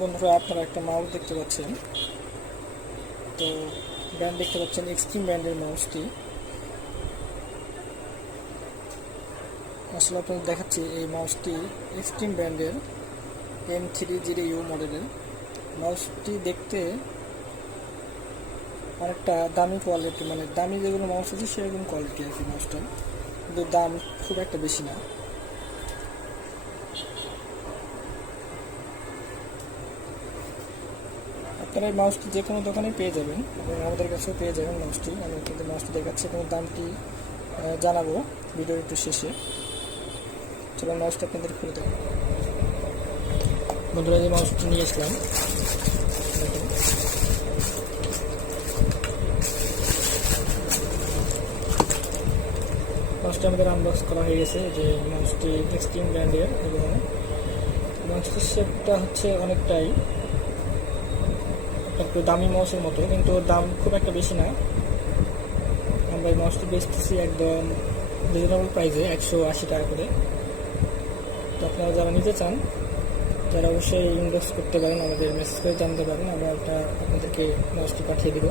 বন্ধুরা, আপনারা একটা মাউস দেখতে পাচ্ছেন। তো ব্র্যান্ড দেখতে পাচ্ছেন এক্সট্রিম ব্র্যান্ডের মাউসটি। আসলে আপনাদের দেখাচ্ছি, এই মাউসটি এক্সট্রিম ব্র্যান্ডের M300U মডেলের মাউসটি। দেখতে অনেকটা দামি কোয়ালিটি, মানে দামি যেগুলো মাউস আছে সেরকম কোয়ালিটি আর কি মাউসটা, কিন্তু দাম খুব একটা বেশি না। আপনারা এই মাউসটি যে কোনো দোকানে পেয়ে যাবেন এবং আমাদের কাছেও পেয়ে যাবেন মাউসটি। আমি আপনাদের মাউসটি দেখাচ্ছি এবং দামটি জানাবো ভিডিওর একটু শেষে। চলো মাউসটা আপনাদের খুলে দেবো। বন্ধুরা, যে মাউসটি নিয়ে আসলাম, দেখুন মাউসটি আমাদের আনবক্স করা হয়ে গেছে। যে মাউসটি এক্সট্রিম ব্র্যান্ডের এবং মাউসটির শেপটা হচ্ছে অনেকটাই একটু দামি মাউসের মতো, কিন্তু দাম খুব একটা বেশি না। আমরা এই মাউসটি বেচতেছি একদম রিজনেবল প্রাইসে, 180 টাকা করে। তো আপনারা যারা নিতে চান তারা অবশ্যই ইনবক্স করতে পারেন, আমাদের মেসেজ করে জানতে পারেন, আমরা আপনাদেরকে মাউসটি পাঠিয়ে দিব।